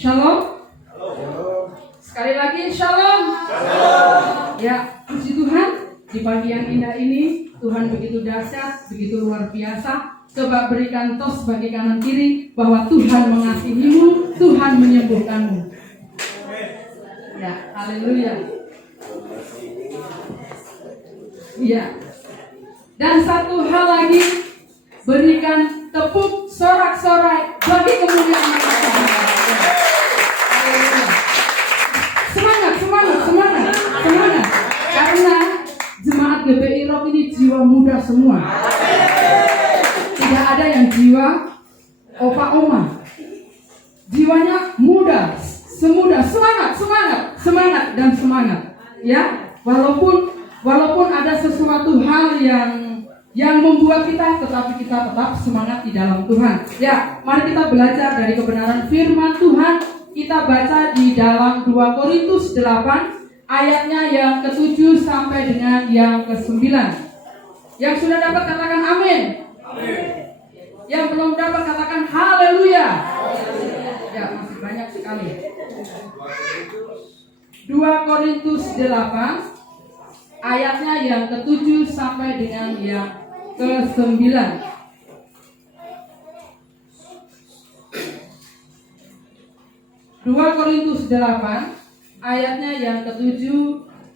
Shalom. Sekali lagi shalom. Ya, puji Tuhan, di pagi yang indah ini Tuhan begitu dahsyat, begitu luar biasa. Coba berikan tos bagi kanan kiri bahwa Tuhan mengasihimu, Tuhan menyembuhkanmu. Ya, haleluya. Ya. Dan satu hal lagi, berikan tepuk sorak-sorai bagi kemuliaan Tuhan. Semangat. Karena jemaat GBI Rock ini jiwa muda semua. Tidak ada yang jiwa opa-oma. Jiwanya muda, semuda. Semangat dan semangat. Ya, walaupun ada sesuatu hal yang membuat kita, tetapi kita tetap semangat di dalam Tuhan. Ya, mari kita belajar dari kebenaran firman Tuhan. Kita baca di dalam 2 Korintus 8 ayatnya yang ke-7 sampai dengan yang ke-9. Yang sudah dapat katakan amin. Yang belum dapat katakan haleluya. Ya, masih banyak sekali. 2 Korintus 8 ayatnya yang ke-7 sampai dengan yang ke-9. 2 Korintus 8 ayatnya yang ke-7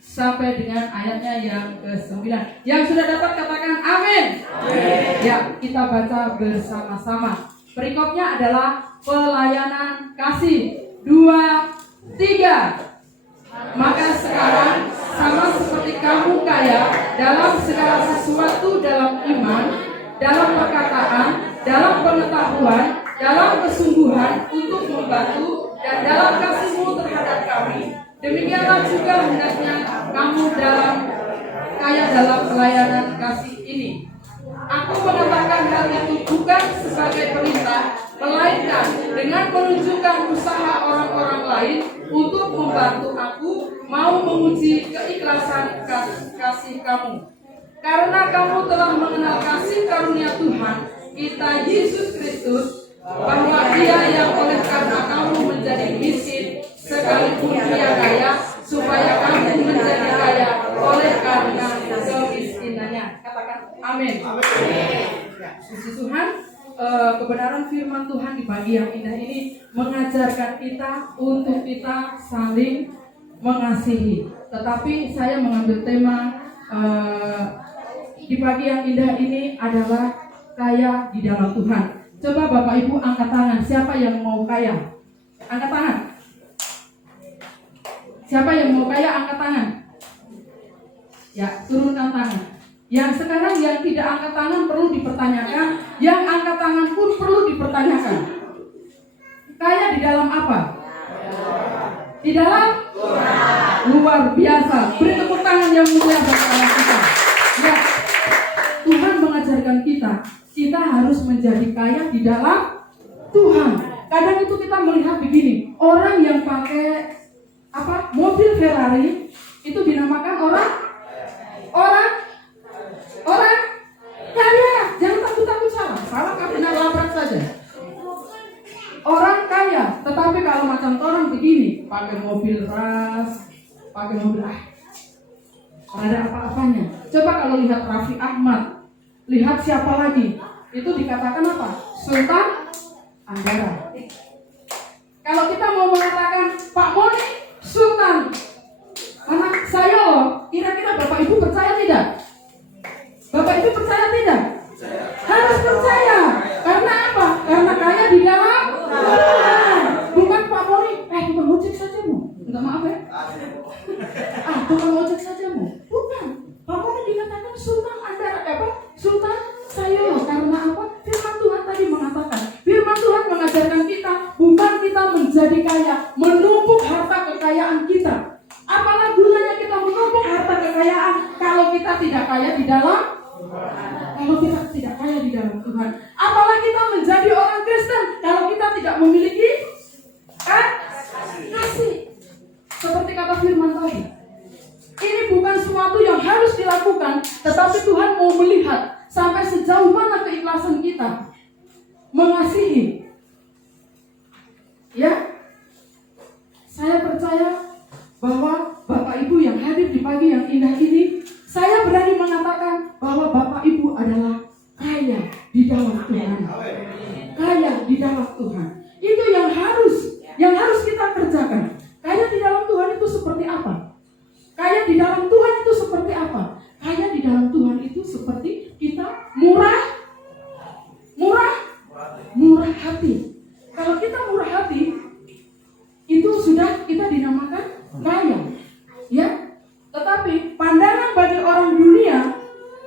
sampai dengan ayatnya yang ke-9. Yang sudah dapat katakan amin. Ya, kita baca bersama-sama. Perikopnya adalah pelayanan kasih. 2, 3. Maka sekarang sama seperti kamu kaya dalam segala sesuatu, dalam iman, dalam perkataan, dalam pengetahuan, dalam kesungguhan untuk membantu, dan dalam kasihmu terhadap kami, demikianlah juga hendaknya kamu kaya dalam pelayanan kasih ini. Aku mengatakan hal itu bukan sebagai perintah, melainkan dengan menunjukkan usaha orang-orang lain untuk membantu aku mau menguji keikhlasan kasih kamu. Karena kamu telah mengenal kasih karunia Tuhan kita Yesus Kristus, bahwa Dia yang oleh karena kamu menjadi miskin sekalipun Dia kaya, supaya kamu menjadi kaya oleh karena kemiskinannya. Katakan amin. Puji Tuhan, kebenaran firman Tuhan di pagi yang indah ini mengajarkan kita untuk kita saling mengasihi. Tetapi saya mengambil tema di pagi yang indah ini adalah kaya di dalam Tuhan. Coba Bapak Ibu angkat tangan. Siapa yang mau kaya? Angkat tangan. Siapa yang mau kaya? Angkat tangan. Ya, turunkan tangan. Yang sekarang yang tidak angkat tangan perlu dipertanyakan. Yang angkat tangan pun perlu dipertanyakan. Kaya di dalam apa? Di dalam Tuhan. Luar biasa. Beri tepuk tangan yang mulia bagi Allah kita. Ya, Tuhan mengajarkan kita harus menjadi kaya di dalam Tuhan. Kadang itu kita melihat begini, orang yang pakai mobil Ferrari itu dinamakan orang kaya. Jangan takut salah benar labrak saja. Orang kaya, tetapi kalau macam orang begini, pakai mobil ras, pakai mobil ada apa-apanya. Coba kalau lihat Raffi Ahmad, lihat siapa lagi? Itu dikatakan apa? Sultan Andara. Kalau kita mau mengatakan Pak Moni Sultan anak saya loh, kira-kira Bapak Ibu percaya tidak? Bapak Ibu percaya tidak? Harus percaya. Karena apa? Karena kaya di dalam Tuhan. Bukan Pak Moni, tukang ojek saja mu. Minta maaf ya. Tukang ojek saja mu. Bukan. Pak Moni dikatakan Sultan Andara, Sultan saya loh. Karena apa? Firman Tuhan tadi mengatakan. Firman Tuhan mengajarkan kita bukan kita menjadi kaya, menumpuk harta kekayaan kita. Apalah gunanya kita menumpuk harta kekayaan kalau kita tidak kaya di dalam Tuhan. Apalah kita menjadi orang Kristen kalau kita tidak memiliki kasih. Seperti kata firman tadi, ini bukan sesuatu yang harus dilakukan, tetapi Tuhan mau melihat sampai sejauh mana keikhlasan kita mengasihi. Ya, dalam Tuhan. Itu yang harus kita kerjakan. Kaya di dalam Tuhan itu seperti apa? Kaya di dalam Tuhan itu seperti apa? Kaya di dalam Tuhan itu seperti kita murah hati. Kalau kita murah hati, itu sudah kita dinamakan kaya. Ya. Tetapi pandangan bagi orang dunia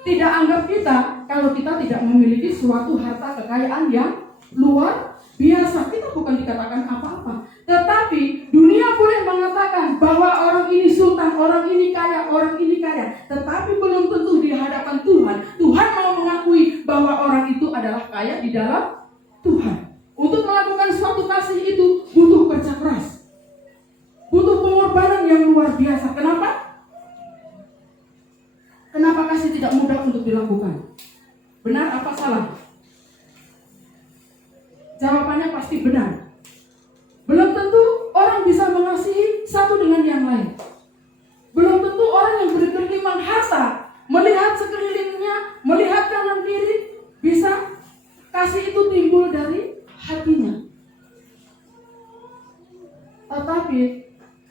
tidak anggap kita kalau kita tidak memiliki suatu harta kekayaan yang luar biasa. Kita bukan dikatakan apa-apa. Tetapi dunia boleh mengatakan bahwa orang ini sultan, orang ini kaya, orang ini kaya. Tetapi belum tentu di hadapan Tuhan. Tuhan mau mengakui bahwa orang itu adalah kaya di dalam Tuhan. Untuk melakukan suatu kasih itu butuh kerja keras. Butuh pengorbanan yang luar biasa. Kenapa? Kenapa kasih tidak mudah untuk dilakukan? Benar apa salah? Jawabannya pasti benar. Belum tentu orang bisa mengasihi satu dengan yang lain. Belum tentu orang yang bergelimang harta, melihat sekelilingnya, melihat kanan kiri, bisa kasih itu timbul dari hatinya. Tetapi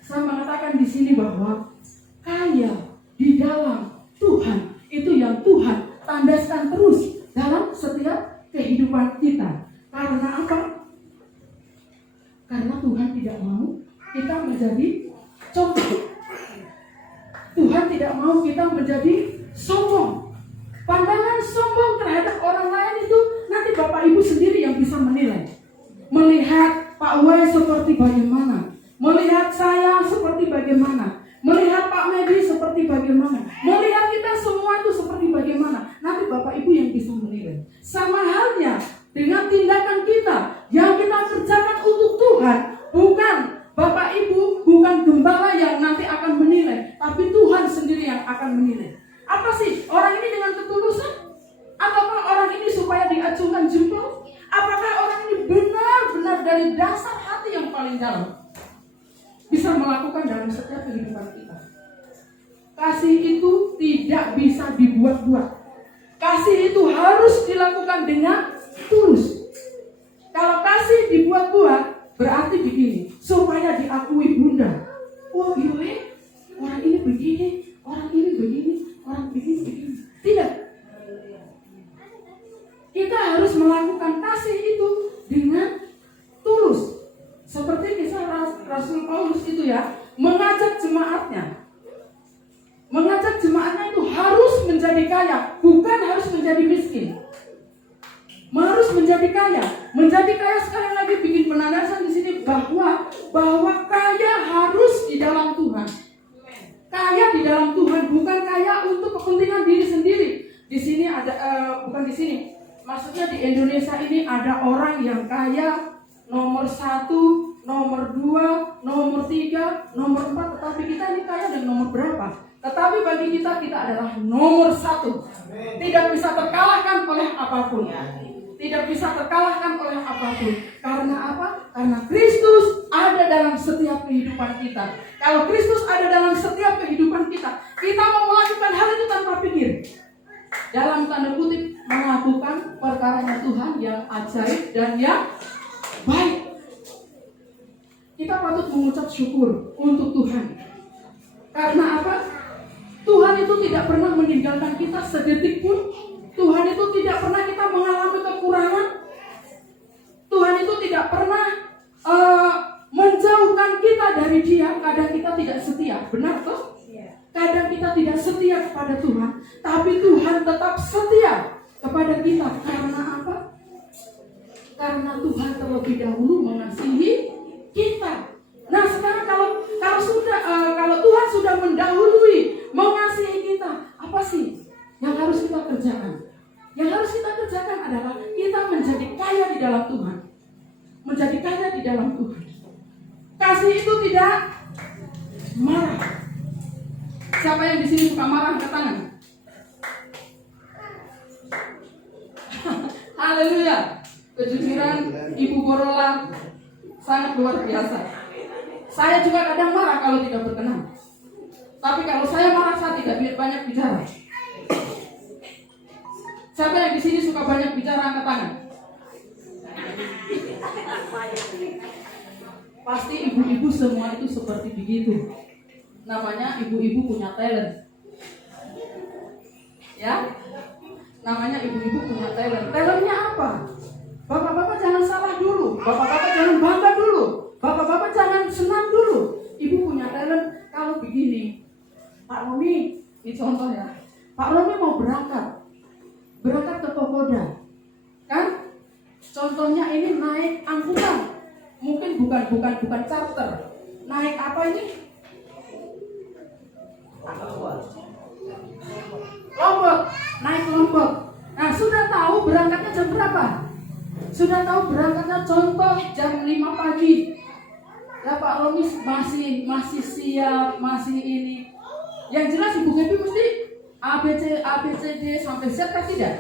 saya mengatakan di sini bahwa kaya di dalam Tuhan, itu yang Tuhan tandaskan terus dalam setiap kehidupan kita. Karena apa? Karena Tuhan tidak mau kita menjadi contoh. Tuhan tidak mau kita menjadi sombong. Pandangan sombong terhadap orang lain itu nanti Bapak Ibu sendiri yang bisa menilai. Melihat Pak W seperti bagaimana, melihat saya seperti bagaimana, melihat Pak Medi seperti bagaimana, melihat kita semua itu seperti bagaimana. Nanti Bapak Ibu yang bisa menilai. Sama halnya dengan tindakan kita yang kita kerjakan untuk Tuhan. Bukan Bapak Ibu, bukan gembala yang nanti akan menilai, tapi Tuhan sendiri yang akan menilai. Apa sih orang ini dengan ketulusan? Ataukah orang ini supaya diacungkan jempol? Apakah orang ini benar-benar dari dasar hati yang paling dalam bisa melakukan dalam setiap kehidupan kita? Kasih itu tidak bisa dibuat-buat. Kasih itu harus dilakukan dengan tulus. Kalau kasih dibuat-buat, berarti begini, supaya diakui bunda. Oh iya, orang ini begini, orang ini begini, orang begini. Tidak. Kita harus melakukan kasih itu dengan tulus. Seperti kisah Rasul Paulus itu ya, mengajak jemaatnya. Mengajak jemaatnya itu harus menjadi kaya, bukan harus menjadi miskin. Harus menjadi kaya. Menjadi kaya sekali lagi bikin penandasan di sini bahwa kaya harus di dalam Tuhan. Kaya di dalam Tuhan, bukan kaya untuk kepentingan diri sendiri. Di sini ada bukan di sini. Maksudnya di Indonesia ini ada orang yang kaya nomor 1, nomor 2, nomor 3, nomor 4. Tetapi kita ini kaya dan nomor berapa? Tetapi bagi kita adalah nomor 1. Tidak bisa terkalahkan oleh apapun. Tidak bisa terkalahkan oleh apapun. Karena apa? Karena Kristus ada dalam setiap kehidupan kita. Kalau Kristus ada dalam setiap kehidupan kita, kita mau melakukan hal itu tanpa pikir. Dalam tanda kutip, melakukan perkara Tuhan yang ajaib dan yang baik. Kita patut mengucap syukur untuk Tuhan. Karena apa? Tuhan itu tidak pernah meninggalkan kita sedetik pun. Tuhan itu tidak pernah kita mengalami kekurangan. Tuhan itu tidak pernah menjauhkan kita dari Dia. Kadang kita tidak setia, benar toh? Kadang kita tidak setia kepada Tuhan, tapi Tuhan tetap setia kepada kita. Karena apa? Karena Tuhan terlebih dahulu mengasihi kita. Nah sekarang kalau Tuhan sudah mendahului mengasihi kita, apa sih yang harus kita kerjakan? Yang harus kita kerjakan adalah kita menjadi kaya di dalam Tuhan. Menjadi kaya di dalam Tuhan. Kasih itu tidak marah. Siapa yang di sini suka marah, angkat tangan. Haleluya. Kejujuran Ibu Gorola sangat luar biasa. Saya juga kadang marah kalau tidak berkenan. Tapi kalau saya marah, saya tidak banyak bicara. Siapa yang di sini suka banyak bicara, angkat tangan. Pasti ibu-ibu semua itu seperti begitu. Namanya ibu-ibu punya talent. Ya, namanya ibu-ibu punya talent. Talentnya apa? Bapak-bapak jangan salah dulu. Bapak-bapak jangan bangga dulu. Bapak-bapak jangan senang dulu. Ibu punya talent kalau begini. Pak Romi, ini contoh ya. Pak Romi mau berangkat ke Kokoda, kan? Contohnya ini naik angkutan, mungkin bukan charter. Naik apa ini? Lombok, naik Lombok. Nah, sudah tahu berangkatnya jam berapa? Sudah tahu berangkatnya contoh jam 5 pagi. Ya Pak Romi masih siap, masih ini. Yang jelas Ibu Gaby mesti ABCD sampai Z kan tidak?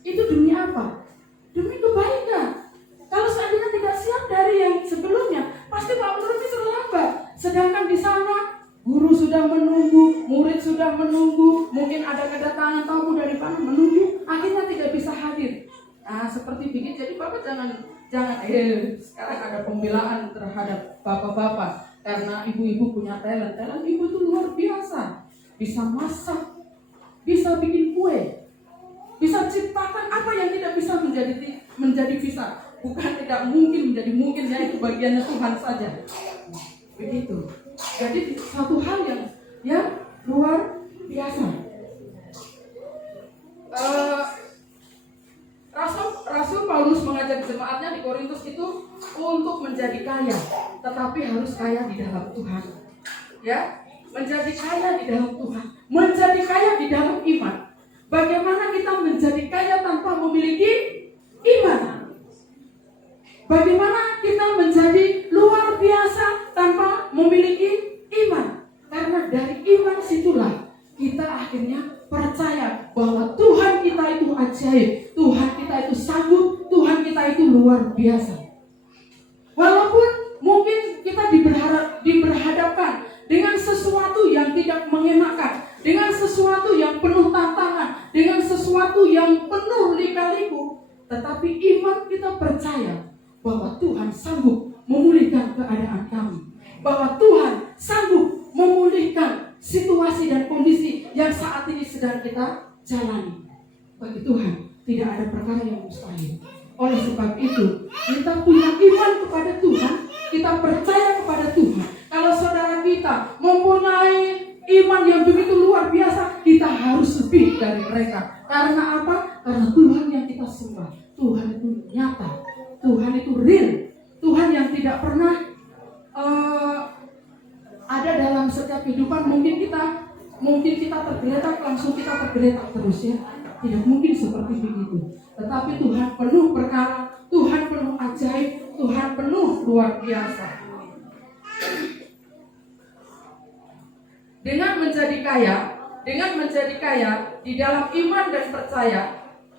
Itu demi apa? Demi kebaikan. Kalau seandainya tidak siap dari yang sebelumnya, pasti Pak Romi terlambat. Sedangkan di sana guru sudah menunggu, murid sudah menunggu, mungkin ada kedatangan tamu dari mana menunggu, akhirnya tidak bisa hadir. Nah, seperti begini. Jadi Bapak jangan sekarang ada pembelaan terhadap bapak-bapak karena ibu-ibu punya talent. Talent ibu itu luar biasa. Bisa masak, bisa bikin kue, bisa ciptakan apa yang tidak bisa menjadi bisa. Bukan tidak mungkin menjadi mungkin, ya itu bagiannya Tuhan saja. Begitu. Jadi satu hal yang luar biasa. Rasul Paulus mengajak jemaatnya di Korintus itu untuk menjadi kaya, tetapi harus kaya di dalam Tuhan. Ya, menjadi kaya di dalam Tuhan, menjadi kaya di dalam iman. Bagaimana kita menjadi kaya tanpa memiliki iman? Bagaimana kita menjadi luar biasa tanpa memiliki iman? Karena dari iman situlah kita akhirnya percaya bahwa Tuhan kita itu ajaib, Tuhan kita itu sanggup, Tuhan kita itu luar biasa. Walaupun mungkin kita diberhadapkan dengan sesuatu yang tidak mengenakan, dengan sesuatu yang penuh tantangan, dengan sesuatu yang penuh lika-liku, tetapi iman kita percaya bahwa Tuhan sanggup memulihkan keadaan kami, bahwa Tuhan sanggup memulihkan situasi dan kondisi yang saat ini sedang kita jalani. Bagi Tuhan tidak ada perkara yang mustahil. Oleh sebab itu kita punya iman kepada Tuhan, kita percaya kepada Tuhan. Kalau saudara kita mempunyai iman yang begitu luar biasa, kita harus lebih dari mereka. Karena apa? Karena Tuhan yang kita sembah, Tuhan itu nyata, Tuhan itu real, Tuhan yang tidak pernah ada dalam setiap kehidupan. Mungkin kita tergeletak, langsung kita tergeletak terus ya. Tidak mungkin seperti begitu. Tetapi Tuhan penuh perkara, Tuhan penuh ajaib, Tuhan penuh luar biasa. Dengan menjadi kaya di dalam iman dan percaya,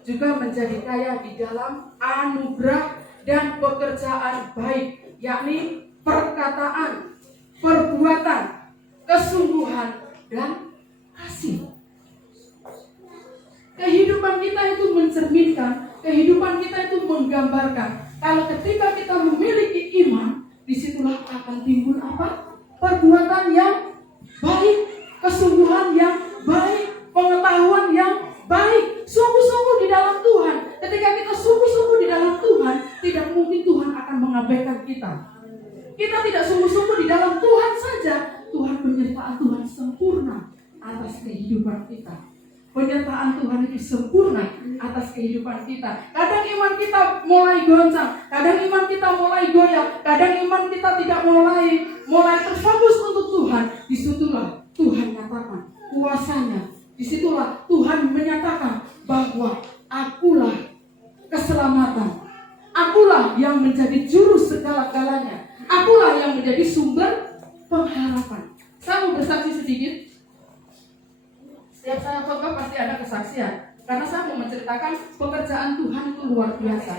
juga menjadi kaya di dalam anugerah dan pekerjaan baik, yakni perkataan, perbuatan, kesungguhan, dan kasih. Kehidupan kita itu mencerminkan, kehidupan kita itu menggambarkan. Kalau ketika kita memiliki iman, disitulah akan timbul apa? Perbuatan yang baik, kesungguhan yang baik, pengetahuan yang baik, sungguh-sungguh di dalam Tuhan. Ketika kita sungguh-sungguh di dalam Tuhan, tidak mungkin Tuhan akan mengabaikan kita. Kita tidak sungguh-sungguh di dalam Tuhan saja, Tuhan penyertaan Tuhan sempurna atas kehidupan kita. Penyertaan Tuhan itu sempurna atas kehidupan kita. Kadang iman kita mulai goncang, kadang iman kita mulai goyah, kadang iman kita tidak mulai terfokus untuk Tuhan. Disitulah Tuhan nyatakan kuasanya. Disitulah Tuhan menyatakan bahwa akulah keselamatan, akulah yang menjadi juru segala-galanya, akulah yang menjadi sumber pengharapan. Saya mau bersaksi sedikit. Setiap saya khotbah pasti ada kesaksian, karena saya mau menceritakan pekerjaan Tuhan itu luar biasa.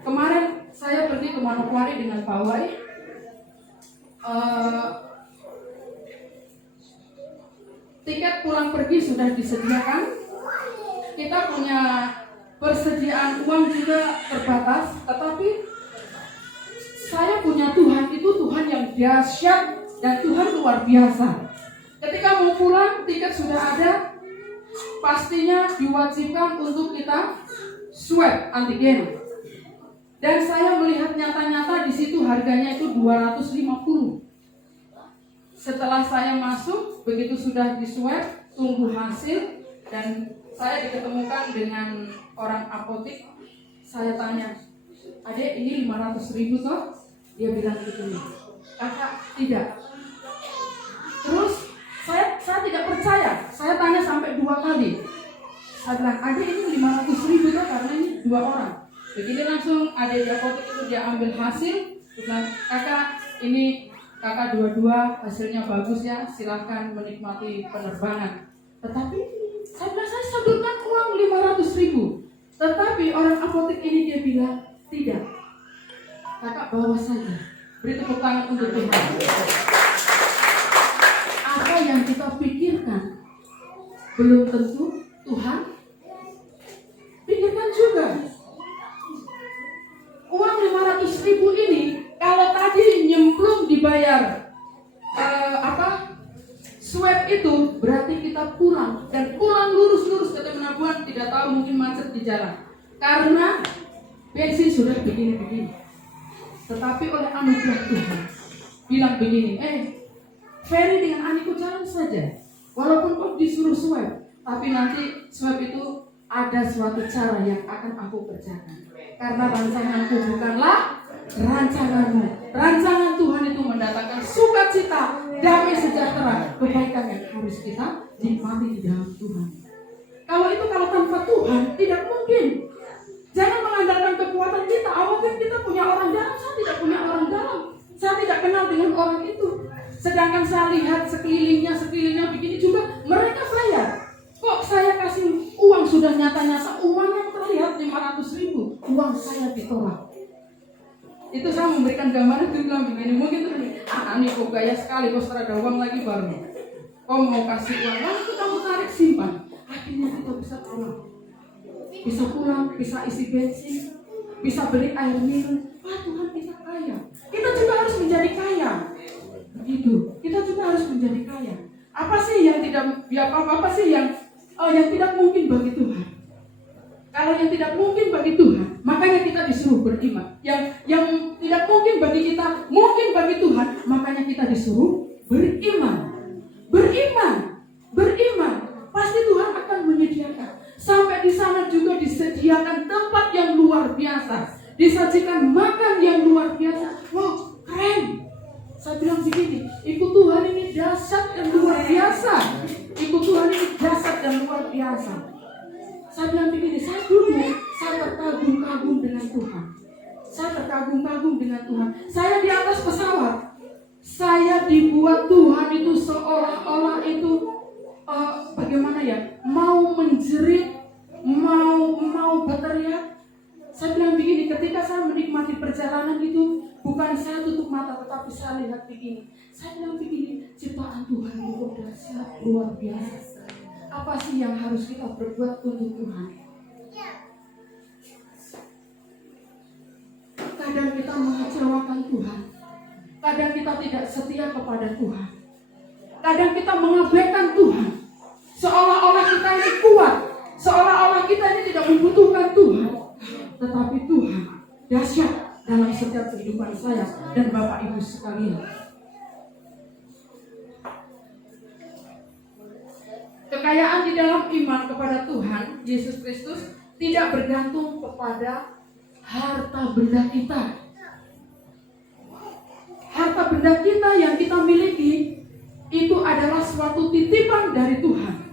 Kemarin saya pergi ke Manokwari dengan Pak Wai. Tiket pulang pergi sudah disediakan. Kita punya persediaan uang juga terbatas, tetapi saya punya Tuhan itu dahsyat dan Tuhan luar biasa. Ketika mau pulang, tiket sudah ada, pastinya diwajibkan untuk kita swab antigen. Dan saya melihat nyata-nyata di situ harganya itu 250. Setelah saya masuk, begitu sudah di swab, tunggu hasil, dan saya diketemukan dengan orang apotek. Saya tanya, "Adek, ini 500.000 toh?" Dia bilang gitu. "Kakak, tidak." Terus saya tidak percaya. Saya tanya sampai 2 kali. Saya bilang, "Adek, ini 500.000 toh?" Karena ini 2 orang. Begini langsung adek di apotek itu dia ambil hasil. Dia bilang, "Kakak, ini kakak dua-dua hasilnya bagus ya, silahkan menikmati penerbangan." Tetapi saya bilang, "Saya sebutkan uang 500.000." Tetapi orang apotek ini dia bilang, "Tidak, kakak bawa saja." Beri tepuk tangan untuk Tuhan. Apa yang kita pikirkan belum tentu Tuhan pikirkan juga. Uang 500.000 ini kalau tadi nyemplung dibayar swab itu, berarti kita pulang dan pulang lurus-lurus ke Temenabuan, tidak tahu mungkin macet di jalan karena bensin sudah begini-begini. Tetapi oleh anugerah Tuhan bilang begini, Ferry dengan Aniko jalan saja, walaupun kau disuruh swab, tapi nanti swab itu ada suatu cara yang akan aku kerjakan, karena rancanganku bukanlah rancanganmu. Rancangan Tuhan itu mendatangkan sukacita, damai sejahtera, kebaikan yang harus kita nikmati di dalam Tuhan. Kalau tanpa Tuhan tidak mungkin. Jangan mengandalkan kekuatan kita. Awalnya kita punya orang dalam, saya tidak punya orang dalam. Saya tidak kenal dengan orang itu. Sedangkan saya lihat sekelilingnya begini juga, mereka bayar. Kok saya kasih uang sudah nyata-nyata, uang yang terlihat 500.000, uang saya ditolak. Itu saya memberikan gambaran, itu bilang begini, mungkin itu ini kok gaya sekali, kok setelah ada uang lagi baru kau mau kasih uang, lalu kamu tarik simpan. Akhirnya kita bisa pulang, bisa isi bensin, bisa beli air minum. Wah, Tuhan kita kaya. Kita juga harus menjadi kaya. Begitu, kita juga harus menjadi kaya. Apa sih yang tidak mungkin bagi Tuhan? Kalau yang tidak mungkin bagi Tuhan, makanya kita disuruh beriman. Yang tidak mungkin bagi kita, mungkin bagi Tuhan, makanya kita disuruh beriman. Beriman. Pasti Tuhan akan menyediakan. Sampai di sana juga disediakan tempat yang luar biasa, disajikan makan yang luar biasa. Wow, keren. Saya bilang begini, ikut Tuhan ini dahsyat dan luar biasa. Ikut Tuhan ini dahsyat dan luar biasa. Saya bilang begini, saya terkagum-kagum dengan Tuhan. Saya di atas pesawat, saya dibuat Tuhan itu seolah-olah itu bagaimana ya, mau menjerit, mau berteriak. Saya bilang begini, ketika saya menikmati perjalanan itu, bukan saya tutup mata, tetapi saya lihat begini. Saya bilang begini, ciptaan Tuhan itu dahsyat, luar biasa. Apa sih yang harus kita berbuat untuk Tuhan? Kadang kita mengecewakan Tuhan. Kadang kita tidak setia kepada Tuhan. Kadang kita mengabaikan Tuhan. Seolah-olah kita ini kuat. Seolah-olah kita ini tidak membutuhkan Tuhan. Tetapi Tuhan dahsyat dalam setiap kehidupan saya dan Bapak Ibu sekalian. Kekayaan di dalam iman kepada Tuhan Yesus Kristus tidak bergantung kepada harta benda kita. Harta benda kita yang kita miliki itu adalah suatu titipan dari Tuhan.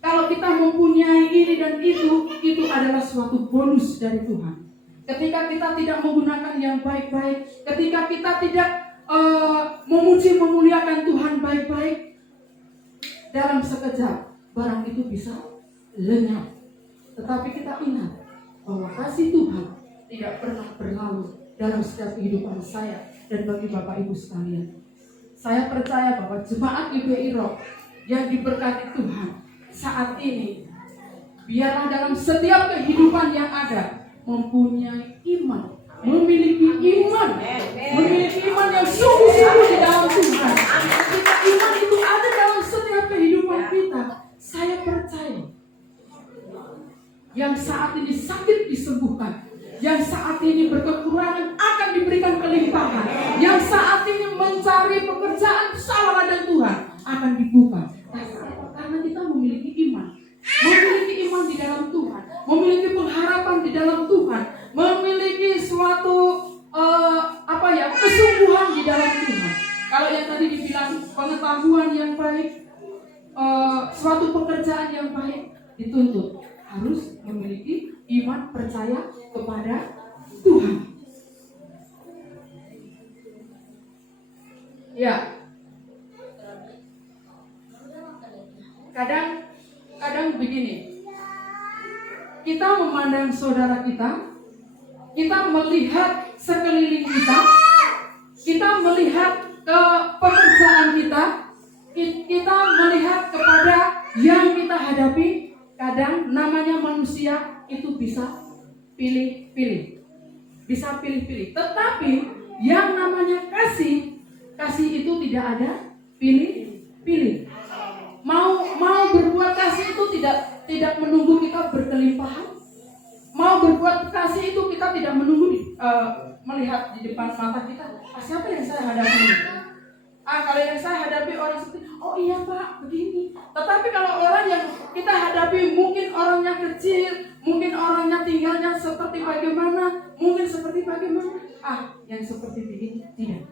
Kalau kita mempunyai ini dan itu adalah suatu bonus dari Tuhan. Ketika kita tidak menggunakan yang baik-baik, ketika kita tidak memuji memuliakan Tuhan baik-baik, dalam sekejap barang itu bisa lenyap. Tetapi kita ingat bahwa kasih Tuhan tidak pernah berlalu dalam setiap kehidupan saya dan bagi Bapak Ibu sekalian. Saya percaya bahwa jemaat GBI Rock yang diberkati Tuhan saat ini, biarlah dalam setiap kehidupan yang ada mempunyai iman, memiliki iman yang sungguh-sungguh di memberikan kelimpahan, yang saat ini mencari pekerjaan bersama ladang Tuhan akan dibuka. Karena kita memiliki iman di dalam Tuhan, memiliki pengharapan di dalam Tuhan, memiliki suatu kesungguhan di dalam Tuhan. Kalau yang tadi dibilang pengetahuan yang baik, suatu pekerjaan yang baik, dituntut harus memiliki iman percaya kepada Tuhan. Ya. Kadang begini. Kita memandang saudara kita melihat sekeliling kita melihat ke pekerjaan kita melihat kepada yang kita hadapi. Kadang namanya manusia itu bisa pilih-pilih. Tetapi yang namanya kasih itu tidak ada pilih-pilih. Mau berbuat kasih itu tidak menunggu kita berkelimpahan. Mau berbuat kasih itu kita tidak menunggu melihat di depan mata kita. Siapa yang saya hadapi ini? Kalau yang saya hadapi orang seperti, oh iya Pak, begini. Tetapi kalau orang yang kita hadapi mungkin orangnya kecil, mungkin orangnya tinggalnya seperti bagaimana, yang seperti begini tidak.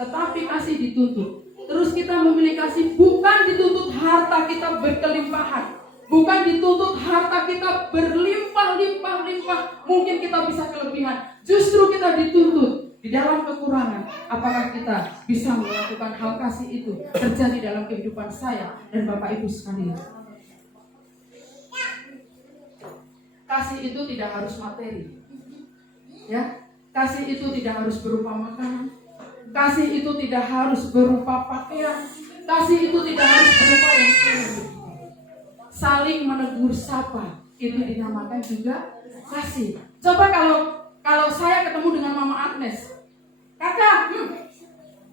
Tetapi kasih dituntut. Terus kita memilih kasih, bukan dituntut harta kita berkelimpahan, bukan dituntut harta kita berlimpah-limpah. Mungkin kita bisa kelebihan. Justru kita dituntut di dalam kekurangan. Apakah kita bisa melakukan hal kasih itu terjadi dalam kehidupan saya dan Bapak Ibu sekalian? Kasih itu tidak harus materi. Ya, kasih itu tidak harus berupa makanan. Kasih itu tidak harus berupa pakaian. Kasih itu tidak harus berupa yang lain. Saling menegur sapa itu dinamakan juga kasih. Coba kalau saya ketemu dengan Mama Agnes, kakak,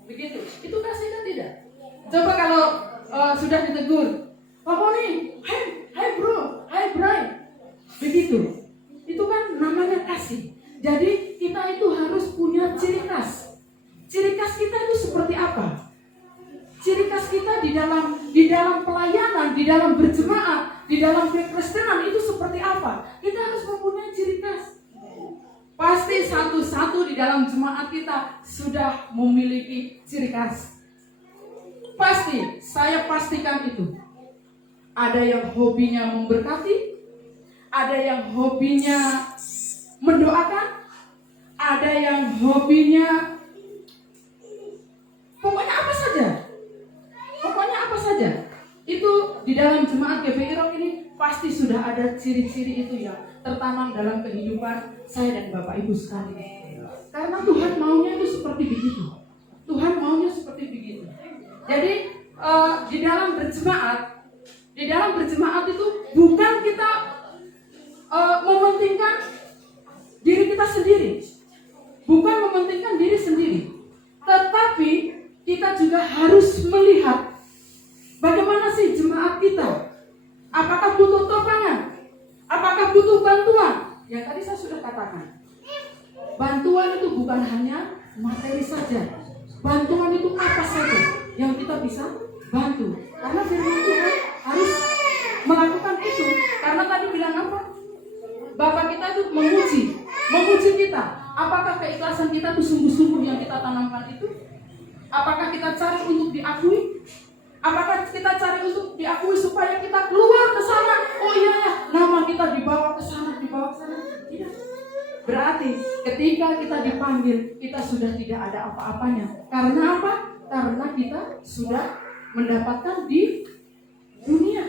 begitu, itu kasih kan tidak? Coba kalau sudah ditegur, Papa nih, hai bro, hai Bray, begitu, itu kan namanya kasih. Jadi kita itu harus punya ciri khas. Ciri khas kita itu seperti apa? Ciri khas kita di dalam pelayanan, di dalam berjemaat, di dalam kekristenan itu seperti apa? Kita harus mempunyai ciri khas. Pasti satu-satu di dalam jemaat kita sudah memiliki ciri khas. Pasti, saya pastikan itu. Ada yang hobinya memberkati, ada yang hobinya mendoakan, ada yang hobinya pokoknya apa saja. Itu di dalam jemaat GBI Rock ini pasti sudah ada ciri-ciri itu yang tertanam dalam kehidupan saya dan Bapak Ibu sekalian. Karena Tuhan maunya itu seperti begitu. Jadi di dalam berjemaat itu bukan kita mementingkan diri kita sendiri, bukan mementingkan diri sendiri, tetapi kita juga harus melihat bagaimana sih jemaat kita. Apakah butuh topangan? Apakah butuh bantuan? Yang tadi saya sudah katakan, bantuan itu bukan hanya materi saja. Bantuan itu apa saja yang kita bisa bantu. Karena firman Tuhan harus melakukan itu. Karena tadi bilang apa? Bapak kita itu menguji kita. Apakah keikhlasan kita itu sungguh-sungguh yang kita tanamkan itu? Apakah kita cari untuk diakui? Apakah kita cari untuk diakui supaya kita keluar ke sana? Oh iya ya, nama kita dibawa ke sana. Tidak. Berarti ketika kita dipanggil, kita sudah tidak ada apa-apanya. Karena apa? Karena kita sudah mendapatkan di dunia.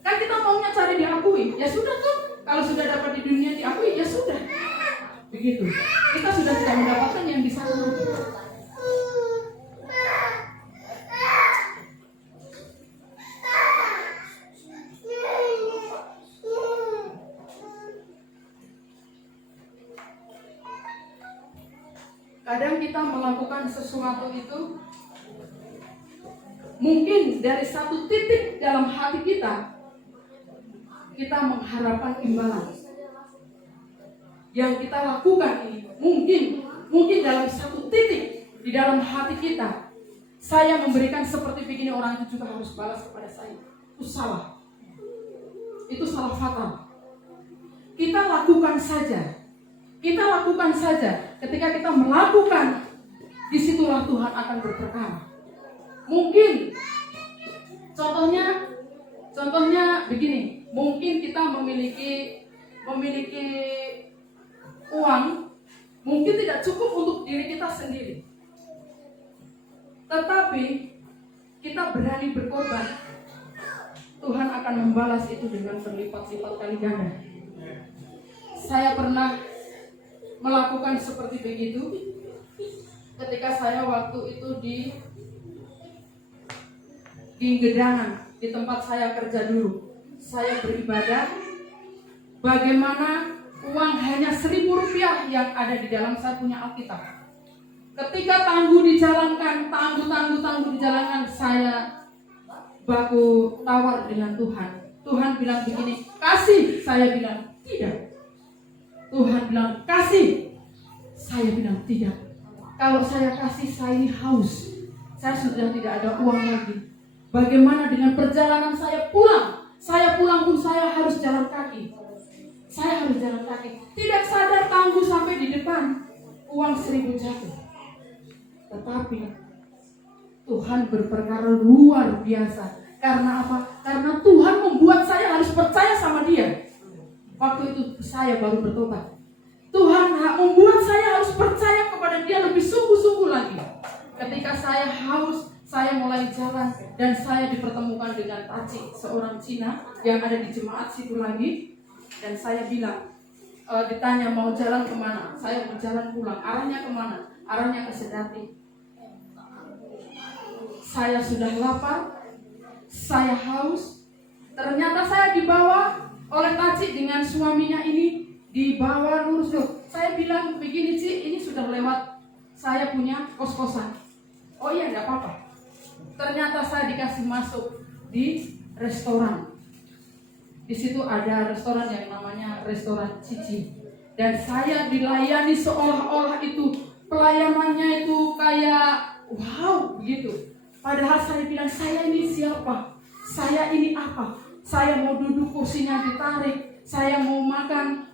Kan kita maunya cari diakui. Ya sudah tuh. Kalau sudah dapat di dunia diakui, ya sudah. Begitu. Kita sudah tidak mendapatkan yang di sana. Kadang kita melakukan sesuatu itu mungkin dari satu titik dalam hati kita mengharapkan imbalan. Yang kita lakukan ini mungkin dalam hati kita, saya memberikan seperti begini, orang itu juga harus balas kepada saya. Itu salah. Itu salah fatal. Kita lakukan saja. Kita lakukan saja. Ketika kita melakukan, disitulah Tuhan akan berperkara. Mungkin contohnya begini. Mungkin kita memiliki uang, mungkin tidak cukup untuk diri kita sendiri. Tetapi kita berani berkorban, Tuhan akan membalas itu dengan berlipat-lipat kali ganda. Saya pernah melakukan seperti begitu ketika saya waktu itu di Gedangan, di tempat saya kerja dulu. Saya beribadah, bagaimana uang hanya Rp1.000 yang ada di dalam saya punya Alkitab. Ketika tangguh dijalankan, saya baku tawar dengan Tuhan. Tuhan bilang begini, kasih. Saya bilang tidak. Tuhan bilang kasih. Saya bilang tidak. Kalau saya kasih, saya ini haus. Saya sudah tidak ada uang lagi. Bagaimana dengan perjalanan saya pulang? Saya pulang pun saya harus jalan kaki. Saya harus jalan kaki. Tidak sadar tangguh sampai di depan, uang 1.000 jatuh. Tetapi Tuhan berperkara luar biasa. Karena apa? Karena Tuhan membuat saya harus percaya sama Dia. Waktu itu saya baru bertobat. Tuhan membuat saya harus percaya kepada Dia lebih sungguh-sungguh lagi. Ketika saya haus, saya mulai jalan dan saya dipertemukan dengan Taci, seorang Cina yang ada di jemaat situ lagi. Dan saya bilang, ditanya mau jalan kemana? Saya mau jalan pulang. Arahnya kemana? Arahnya ke Sedati. Saya sudah lapar, saya haus. Ternyata saya dibawa oleh Taci dengan suaminya ini, dibawa lurus. Saya bilang begini, Ci, ini sudah lewat saya punya kos-kosan. Oh iya, enggak apa-apa. Ternyata saya dikasih masuk di restoran. Di situ ada restoran yang namanya restoran Cici. Dan saya dilayani seolah-olah itu pelayanannya itu kayak wow begitu. Padahal saya bilang, saya ini siapa? Saya ini apa? Saya mau duduk kursinya ditarik. Saya mau makan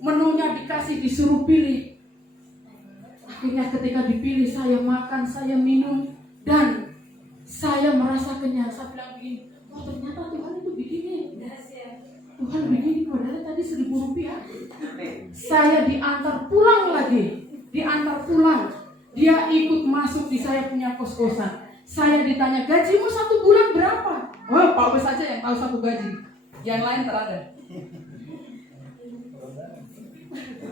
menunya dikasih, disuruh pilih. Akhirnya ketika dipilih, saya makan, saya minum, dan saya merasa kenyang. Saya bilang begini, oh ternyata Tuhan itu begini. Tuhan begini, padahal tadi Rp1.000. Saya diantar pulang lagi. Diantar pulang. Dia ikut masuk di saya punya kos-kosan. Saya ditanya, gajimu 1 bulan berapa? Oh, Pak Wes saja yang tahu 1 gaji. Yang lain terada.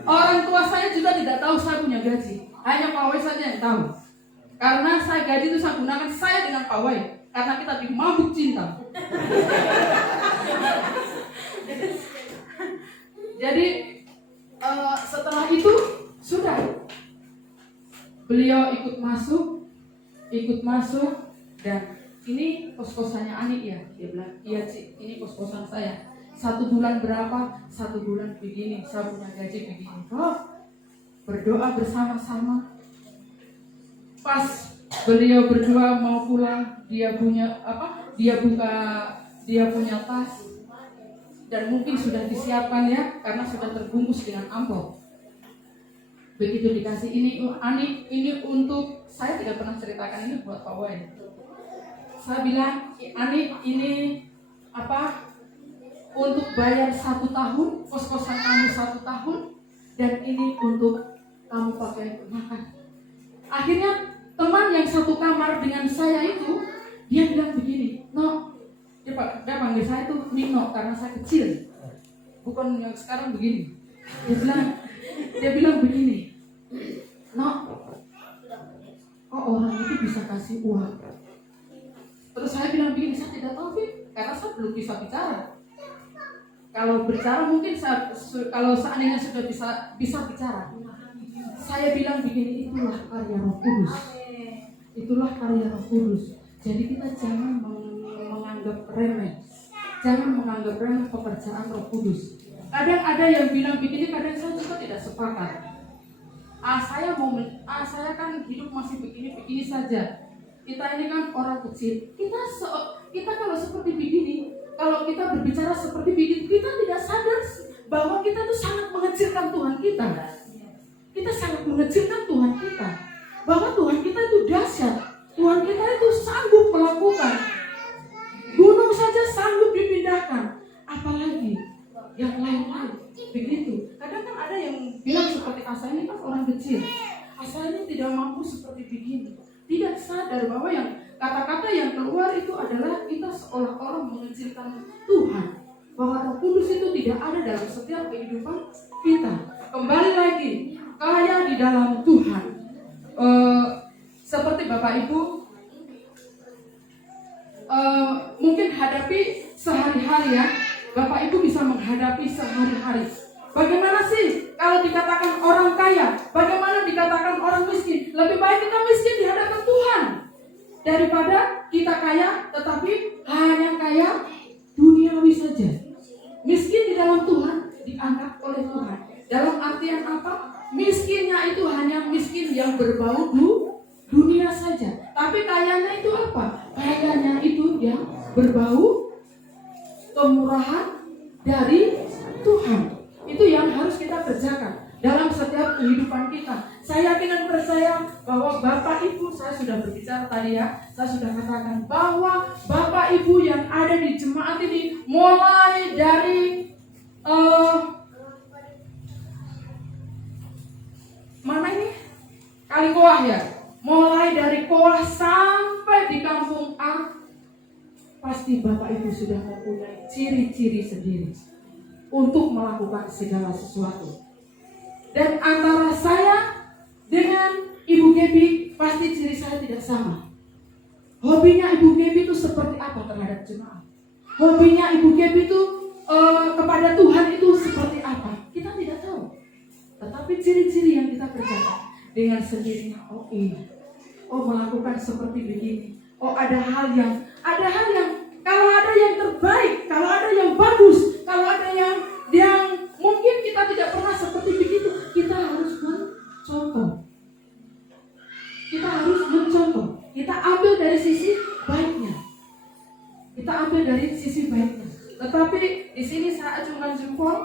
Orang tua saya juga tidak tahu saya punya gaji. Hanya Pak Wes saja yang tahu. Karena saya gaji itu saya gunakan saya dengan Pak Wes. Karena kita dimabuk cinta. Jadi setelah itu sudah beliau ikut masuk dan ini kos-kosannya Ani ya. Dia bilang, iya Ci, ini kos-kosan saya. 1 bulan berapa? 1 bulan begini, saya punya gaji begini. Oh, berdoa bersama-sama. Pas beliau berdua mau pulang, dia punya tas dan mungkin sudah disiapkan ya, karena sudah terbungkus dengan amplop. Begitu dikasih ini, Ani, ini untuk, saya tidak pernah ceritakan ini buat Pak Wai. Saya bilang, Ani, ini untuk bayar 1 tahun, kos-kosan kamu 1 tahun, dan ini untuk kamu pakai makan. Akhirnya teman yang satu kamar dengan saya itu, dia bilang begini, No, dia panggil saya itu Nino karena saya kecil, bukan yang sekarang begini. Dia bilang begini, No, kok orang itu bisa kasih uang? Terus saya bilang begini, saya tidak tahu Fit, karena saya belum bisa bicara. Kalau bicara mungkin kalau seandainya sudah bisa bicara. Saya bilang begini, itulah karya Roh Kudus. Itulah karya Roh Kudus. Jadi kita jangan menganggap remeh. Jangan menganggap remeh pekerjaan Roh Kudus. Kadang ada yang bilang begini, kadang saya juga tidak sepakat. saya kan hidup masih begini-begini saja. Kita ini kan orang kecil. Kita kalau seperti begini, kalau kita berbicara seperti begini, kita tidak sadar bahwa kita itu sangat mengecilkan Tuhan kita. Kita sangat mengecilkan Tuhan kita. Bahwa Tuhan kita itu dahsyat. Tuhan kita itu sanggup melakukan. Gunung saja sanggup dipindahkan. Apalagi yang lain-lain. Begitu. Kadang kan ada yang bilang seperti Asa ini kan orang kecil. Asa ini tidak mampu seperti begini. Tidak sadar bahwa yang kata-kata yang keluar itu adalah kita seolah-olah mengecilkan Tuhan. Bahwa Roh Kudus itu tidak ada dalam setiap kehidupan kita. Kembali lagi, kaya di dalam Tuhan. Seperti Bapak Ibu mungkin hadapi sehari-hari ya. Bapak Ibu bisa menghadapi sehari-hari. Bagaimana sih kalau dikatakan orang kaya? Bagaimana dikatakan orang miskin? Lebih baik kita miskin di hadapan Tuhan daripada kita kaya tetapi hanya kaya duniawi saja. Miskin di dalam Tuhan dianggap oleh Tuhan. Dalam artian apa? Miskinnya itu hanya miskin yang berbau dunia saja. Tapi kayanya itu apa? Kayanya itu yang berbau kemurahan dari Tuhan. Itu yang harus kita kerjakan dalam setiap kehidupan kita. Saya yakin dan percaya bahwa Bapak Ibu, saya sudah berbicara tadi ya, saya sudah katakan bahwa Bapak Ibu yang ada di jemaat ini mulai dari mana ini? Kalikoah ya. Mulai dari Koah sampai di kampung A, pasti Bapak Ibu sudah mempunyai ciri-ciri sendiri untuk melakukan segala sesuatu. Dan antara saya dengan Ibu Gaby, pasti ciri saya tidak sama. Hobinya Ibu Gaby itu seperti apa terhadap jemaat? Hobinya Ibu Gaby itu kepada Tuhan itu seperti apa? Kita tidak tahu. Tetapi ciri-ciri yang kita kerjakan dengan sendirinya, oh iya, oh melakukan seperti begini. Oh ada hal yang kalau ada yang terbaik, kalau ada yang bagus, kalau ada yang mungkin kita tidak pernah seperti begitu, kita harus mencontoh. Kita ambil dari sisi baiknya. Tetapi di sini saya acungkan jempol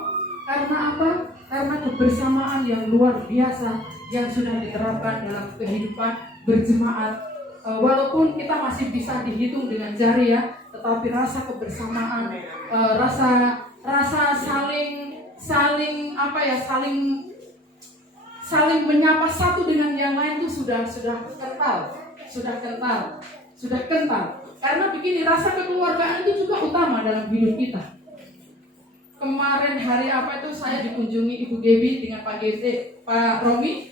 karena apa? Karena kebersamaan yang luar biasa yang sudah diterapkan dalam kehidupan berjemaat. Walaupun kita masih bisa dihitung dengan jari ya, tetapi rasa kebersamaan, rasa saling menyapa satu dengan yang lain itu sudah kental. Karena begini, rasa kekeluargaan itu juga utama dalam hidup kita. Kemarin hari apa itu saya dikunjungi Ibu Gaby dengan Pak Romi.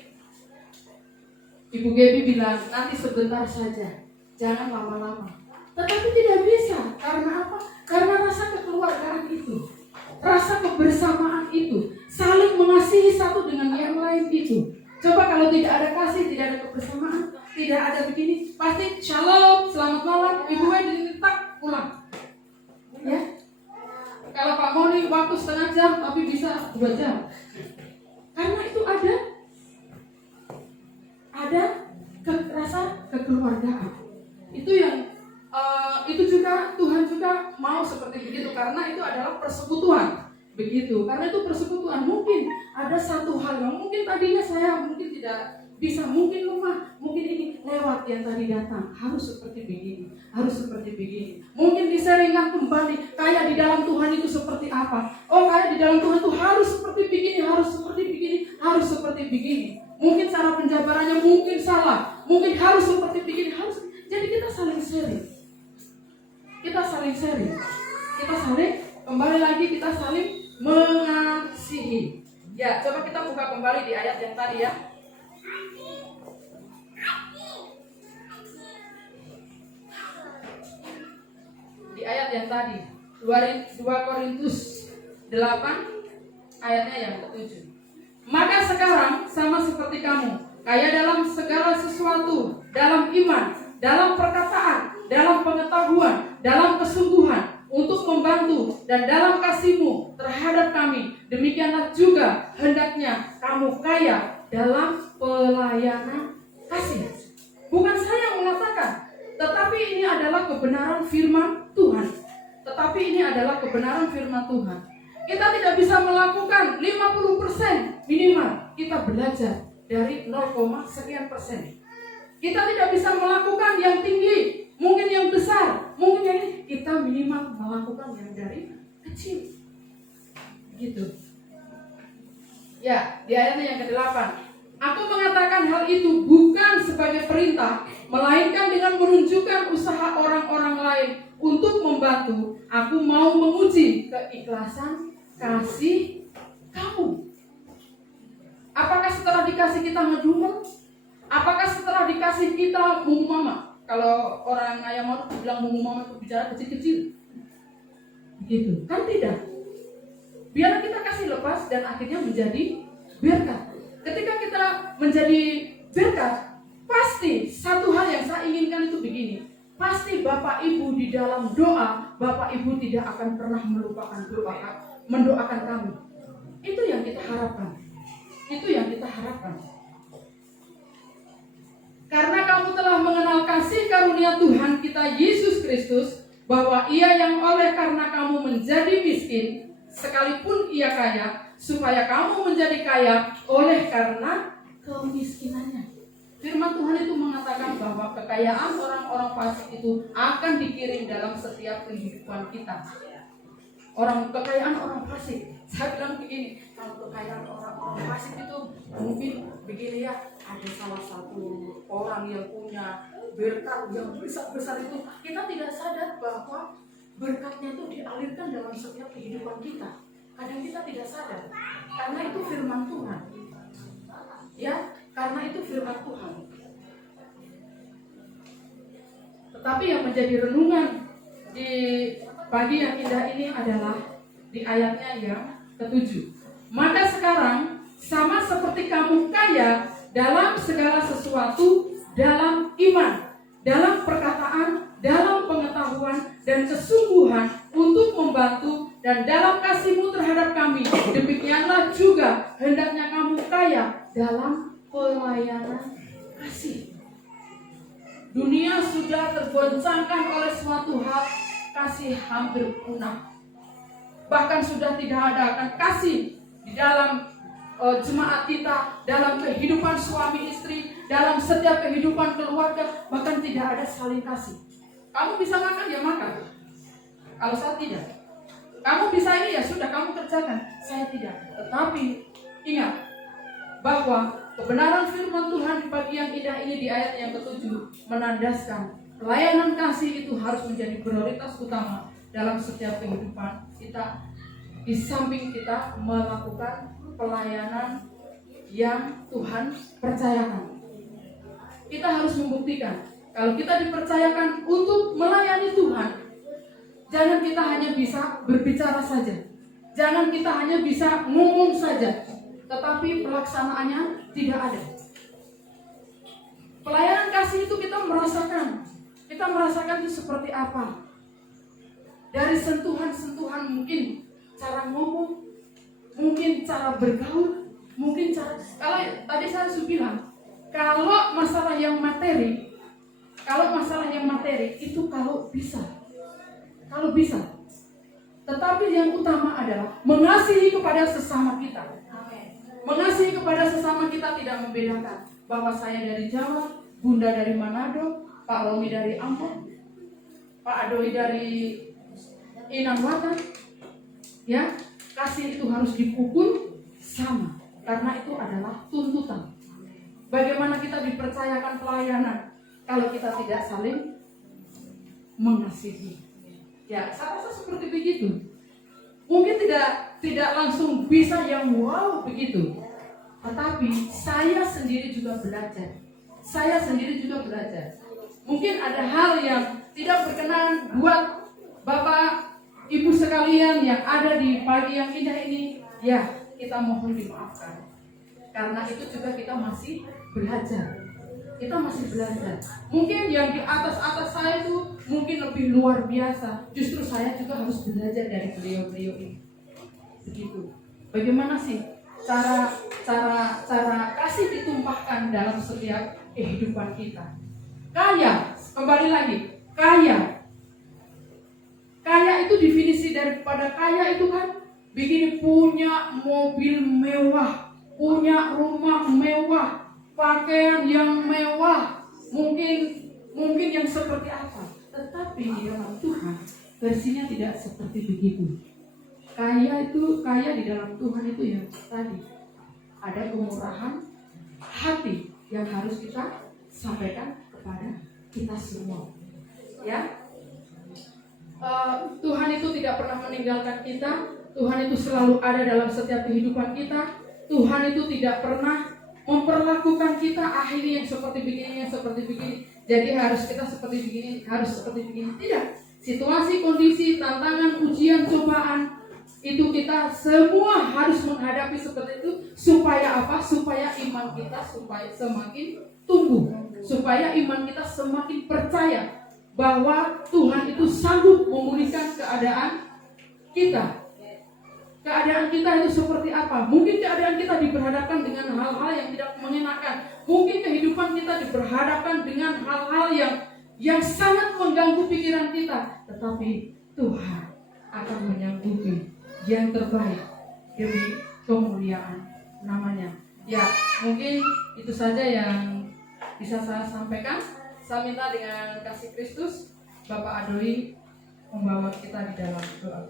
Ibu Gaby bilang, nanti sebentar saja, jangan lama-lama. Tetapi tidak bisa, karena apa? Karena rasa kekeluargaan itu, rasa kebersamaan itu, saling mengasihi satu dengan yang lain itu. Coba kalau tidak ada kasih, tidak ada kebersamaan, tidak ada begini, pasti shalom, selamat malam, Ibu Wedi tak pulang. Ya. Kalau Pak Moni waktu setengah jam, tapi bisa 2 jam. Karena itu ada rasa kekeluargaan. Itu juga Tuhan juga mau seperti begitu, karena itu adalah persekutuan. Begitu, karena itu persekutuan. Mungkin ada satu hal yang mungkin tadinya saya mungkin tidak bisa, mungkin lemah, mungkin ini lewat yang tadi datang harus seperti begini. Mungkin diseringan kembali, kaya di dalam Tuhan itu seperti apa? Oh, kaya di dalam Tuhan itu harus seperti begini, harus seperti begini. Mungkin cara penjabarannya mungkin salah, mungkin harus seperti begini, harus. Jadi kita saling sharing. Kembali lagi kita saling mengasihi. Ya, coba kita buka kembali di ayat yang tadi ya. Di ayat yang tadi, 2 Korintus 8 ayatnya yang ke-7. Maka sekarang sama seperti kamu, kaya dalam segala sesuatu, dalam iman, dalam perkataan, dalam pengetahuan, dalam kesungguhan, untuk membantu dan dalam kasihmu terhadap kami. Demikianlah juga hendaknya kamu kaya dalam pelayanan kasih. Bukan saya yang mengatakan, tetapi ini adalah kebenaran firman Tuhan. Tetapi ini adalah kebenaran firman Tuhan. Kita tidak bisa melakukan 50% minimal. Kita belajar dari 0, sekian persen. Kita tidak bisa melakukan yang tinggi, mungkin yang besar, mungkin yang ini. Kita minimal melakukan yang dari kecil. Gitu. Ya, di ayatnya yang ke-8. Aku mengatakan hal itu bukan sebagai perintah, melainkan dengan menunjukkan usaha orang-orang lain untuk membantu. Aku mau menguji keikhlasan kasih kamu. Apakah setelah dikasih kita ngedumel? Apakah setelah dikasih kita mungu mama? Kalau orang ayam mau bilang mungu mama itu bicara kecil-kecil. Begitu. Kan tidak. Biar kita kasih lepas dan akhirnya menjadi berkat. Ketika kita menjadi berkat, pasti satu hal yang saya inginkan itu begini. Pasti Bapak Ibu di dalam doa, Bapak Ibu tidak akan pernah melupakan doa, mendoakan kami. Itu yang kita harapkan. Itu yang kita harapkan. Karena kamu telah mengenal kasih karunia Tuhan kita Yesus Kristus, bahwa Ia yang oleh karena kamu menjadi miskin, sekalipun Ia kaya, supaya kamu menjadi kaya oleh karena kemiskinannya. Firman Tuhan itu mengatakan bahwa kekayaan orang-orang fasik itu akan dikirim dalam setiap kehidupan kita. Kekayaan orang fasik. Saya bilang begini, kalau kekayaan orang-orang fasik itu mungkin begini ya, ada salah satu orang yang punya berkat yang besar-besar itu, kita tidak sadar bahwa berkatnya itu dialirkan dalam setiap kehidupan kita. Kadang kita tidak sadar, karena itu firman Tuhan. Ya, karena itu firman Tuhan. Tetapi yang menjadi renungan di pagi yang indah ini adalah di ayatnya yang ke-7. Maka sekarang sama seperti kamu kaya dalam segala sesuatu, dalam iman, dalam perkataan, dalam pengetahuan dan kesungguhan untuk membantu, dan dalam kasihmu terhadap kami, demikianlah juga hendaknya kamu kaya dalam pelayanan kasih. Dunia sudah tergoncangkan oleh suatu hal, kasih hampir punah. Bahkan sudah tidak ada akan kasih di dalam jemaat kita, dalam kehidupan suami istri, dalam setiap kehidupan keluarga, bahkan tidak ada saling kasih. Kamu bisa makan, ya makan. Kalau saya tidak. Kamu bisa ini, ya sudah kamu kerjakan. Saya tidak. Tetapi ingat bahwa kebenaran firman Tuhan di pagi yang indah ini di ayat yang ke-7 menandaskan pelayanan kasih itu harus menjadi prioritas utama dalam setiap kehidupan kita. Di samping kita melakukan pelayanan yang Tuhan percayakan, kita harus membuktikan kalau kita dipercayakan untuk melayani Tuhan. Jangan kita hanya bisa berbicara saja, jangan kita hanya bisa ngomong saja, tetapi pelaksanaannya tidak ada. Pelayanan kasih itu kita merasakan itu seperti apa? Dari sentuhan-sentuhan, mungkin cara ngomong, mungkin cara bergaul, mungkin cara, kalau tadi saya sudah bilang, kalau masalah yang materi itu kalau bisa. Tetapi yang utama adalah mengasihi kepada sesama kita. Mengasihi kepada sesama kita tidak membedakan bahwa saya dari Jawa, Bunda dari Manado, Pak Romi dari Ambon, Pak Adoi dari Inangwatan. Ya, kasih itu harus dipukul sama, karena itu adalah tuntutan. Bagaimana kita dipercayakan pelayanan kalau kita tidak saling mengasihi? Ya, saya rasa seperti begitu. Mungkin tidak langsung bisa yang wow begitu, tetapi saya sendiri juga belajar. Mungkin ada hal yang tidak berkenan buat Bapak Ibu sekalian yang ada di pagi yang indah ini, ya kita mohon dimaafkan. Karena itu juga kita masih belajar. Mungkin yang di atas saya itu mungkin lebih luar biasa. Justru saya juga harus belajar dari beliau-beliau ini. Begitu. Bagaimana sih cara kasih ditumpahkan dalam setiap kehidupan kita. Kaya, kembali lagi, kaya itu definisi daripada kaya itu kan bikin punya mobil mewah, punya rumah mewah, pakaian yang mewah, mungkin yang seperti apa. Tetapi di dalam Tuhan versinya tidak seperti begitu. Kaya di dalam Tuhan itu yang tadi ada kemurahan hati yang harus kita sampaikan kepada kita semua. Ya, Tuhan itu tidak pernah meninggalkan kita. Tuhan itu selalu ada dalam setiap kehidupan kita. Tuhan itu tidak pernah memperlakukan kita akhirnya yang seperti begini. Jadi harus kita seperti begini. Tidak. Situasi, kondisi, tantangan, ujian, cobaan itu kita semua harus menghadapi seperti itu. Supaya apa? Supaya iman kita semakin tumbuh. Supaya iman kita semakin percaya bahwa Tuhan itu sanggup memulihkan keadaan kita. Keadaan kita itu seperti apa? Mungkin keadaan kita diperhadapkan dengan hal-hal yang tidak mengenakan. Mungkin kehidupan kita diperhadapkan dengan hal-hal yang sangat mengganggu pikiran kita. Tetapi Tuhan akan menyanggupi yang terbaik demi kemuliaan namanya. Ya, mungkin itu saja yang bisa saya sampaikan. Saya minta dengan kasih Kristus, Bapak Adoi membawa kita di dalam doa.